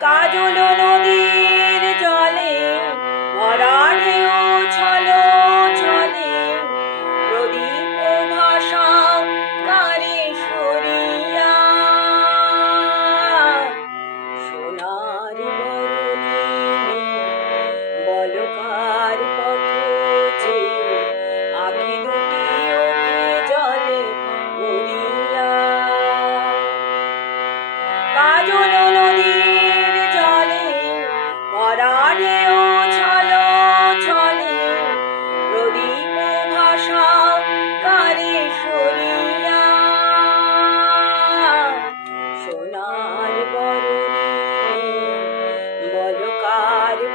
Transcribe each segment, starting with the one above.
কাজল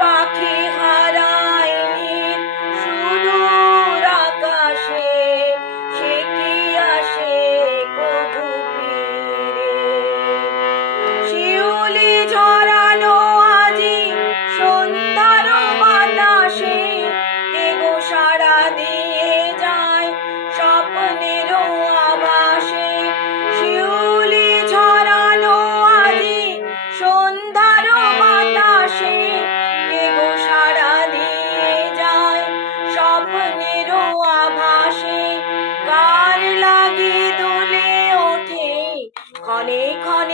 walking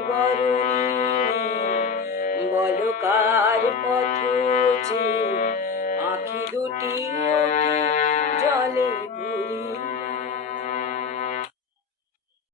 বরণী বলকার পথে আঁখি দুটি জলে ঘুরি